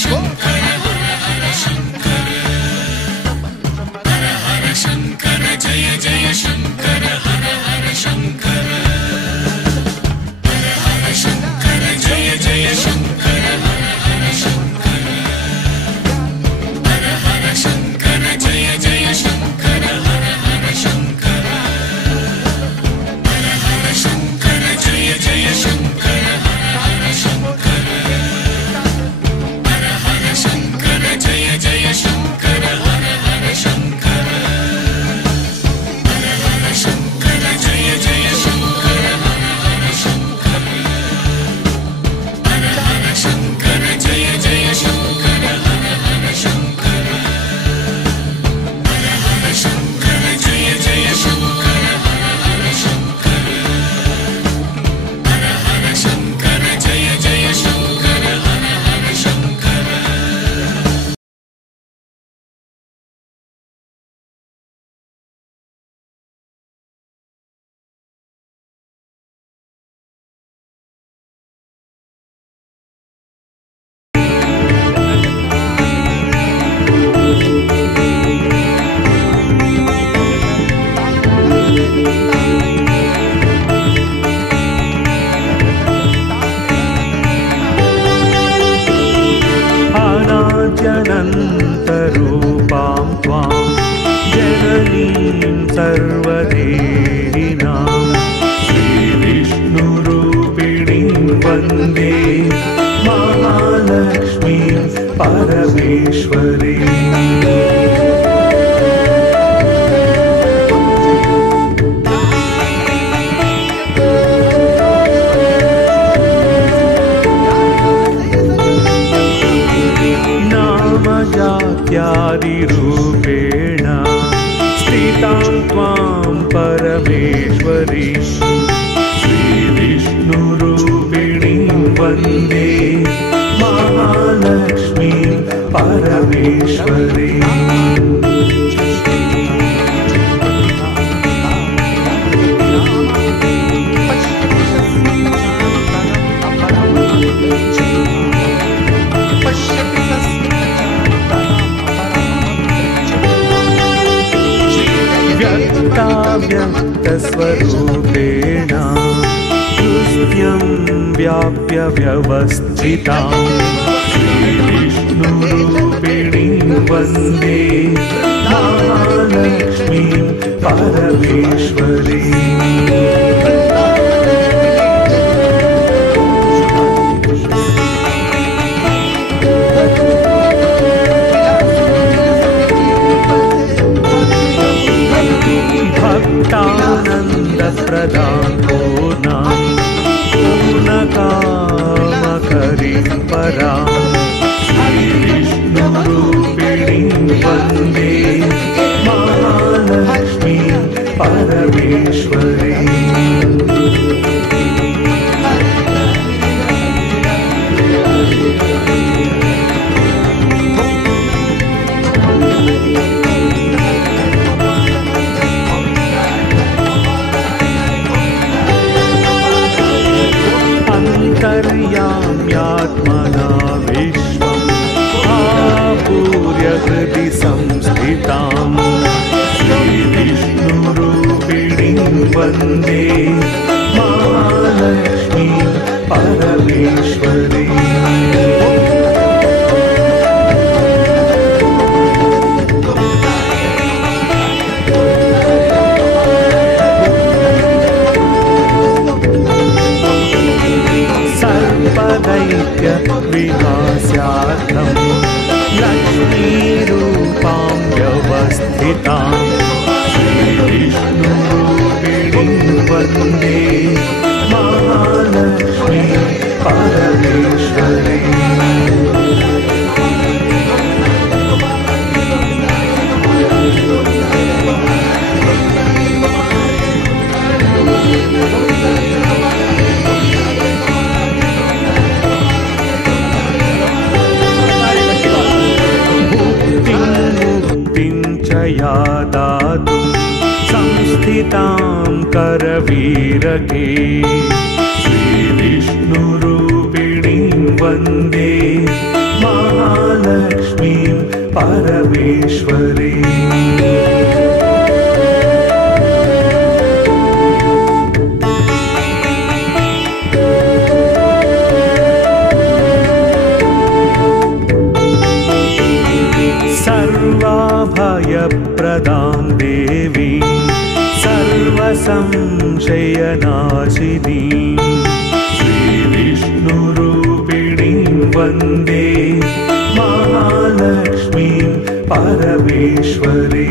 शङ्कर हर हर शङ्कर हर हर शङ्कर जय जय शङ्कर हर हर शङ्कर हर हर शङ्कर जय जय शङ्कर हर हर शङ्कर हर हर शङ्कर जय जय शङ्कर हर हर शङ्कर हर हर शङ्कर जय जय शङ्कर हर हर शङ्कर हर हर शङ्कर जय जय शङ्कर हर हर शङ्कर हर हर शङ्कर जय जय शङ्कर हर हर शङ्कर हर हर शङ्कर जय जय शङ्कर हर हर शङ्कर हर हर शङ्कर जय जय शङ्कर हर हर शङ्कर हर हर शङ्कर जय जय शङ्कर हर हर शङ्कर अनाद्यनन्तरूपां त्वां जननीं सर्वदेहिनां श्रीविष्णुरूपिणीं वन्दे महालक्ष्मीं परमेश्वरीम् जात्यादिरूपेण स्थितां त्वां परमेश्वरी श्रीविष्णुरूपिणीं वन्दे महालक्ष्मीं परमेश्वरीम् व्यक्तस्वरूपेण हृदयं व्याप्य व्यवस्थितां श्रीविष्णुरूपिणीं वन्दे महालक्ष्मीं परमेश्वरीम् भक्तानन्दप्रदां पूर्णां पूर्णकामकरीं परां श्रीविष्णुरूपिणीं वन्दे महालक्ष्मीं परमेश्वरीम् अन्तर्याम्यात्मना विश्वम् आपूर्य हृदि संस्थितां श्रीविष्णुरूपिणीं वन्दे महालक्ष्मीं परमेश्वरीम् सर्वदैत्य विनाशार्थं लक्ष्मीरूपां व्यवस्थितां श्रीविष्णुरूपिणीं वन्दे महालक्ष्मीं परमेश्वरीम् या दातुं संस्थितां करवीरके श्रीविष्णुरूपिणीं वन्दे महा महालक्ष्मीं परमेश्वरी सर्वाभयप्रदां देवीं सर्वसंशयनाशिनीं श्रीविष्णुरूपिणीं वन्दे महालक्ष्मीं परमेश्वरी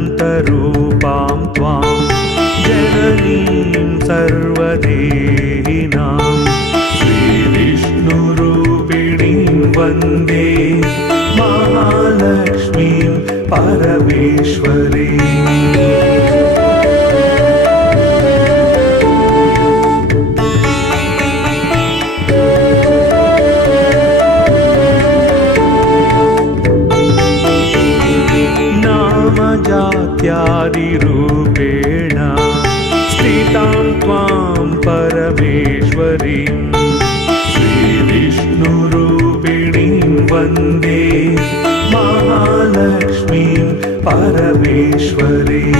अनाद्यनन्तरूपां त्वां जननीं सर्वदेहिनां श्रीविष्णुरूपिणीं वन्दे महालक्ष्मीं परमेश्वरीं वन्दे महालक्ष्मीं परमेश्वरीम्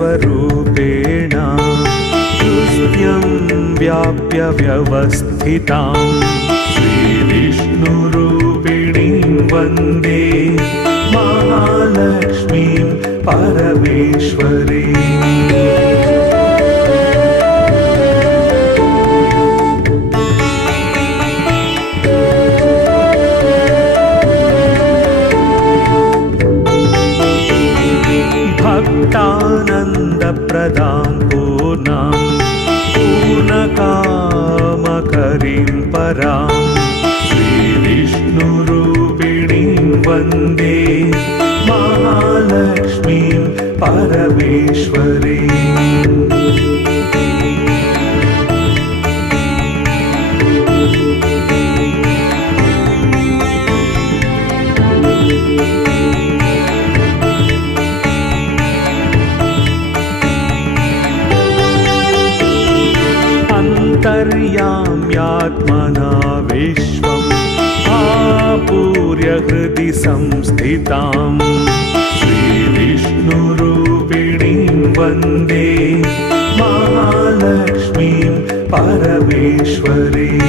व्यक्ताव्यक्तस्वरूपेण हृद्यं व्याप्य व्यवस्थितां श्रीविष्णुरूपिणीं वन्दे महालक्ष्मीं परमेश्वरीम् भक्तानन्दप्रदां पूर्णां पूर्णकामकरीं परां श्रीविष्णुरूपिणीं वन्दे महालक्ष्मीं परमेश्वरीम् अन्तर्याम्यात्मना विश्वम् आपूर्य हृदि संस्थितां श्रीविष्णुरूपिणीं वन्दे महालक्ष्मीं परमेश्वरीम्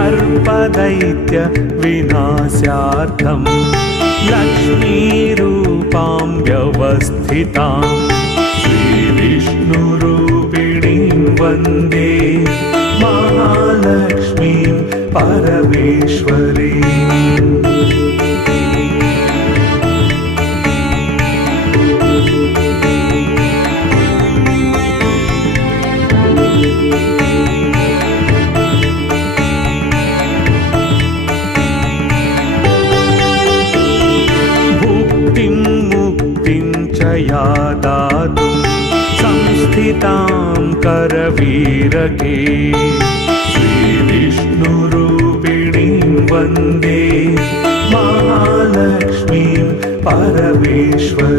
सर्वदैत्य विनाशार्थं लक्ष्मीरूपां व्यवस्थितां श्रीविष्णुरूपिणीं वन्दे महालक्ष्मीं परमेश्वरीम् या दातुं संस्थितां करवीरके श्रीविष्णुरूपिणीं वन्दे महालक्ष्मीं परमेश्वरीम्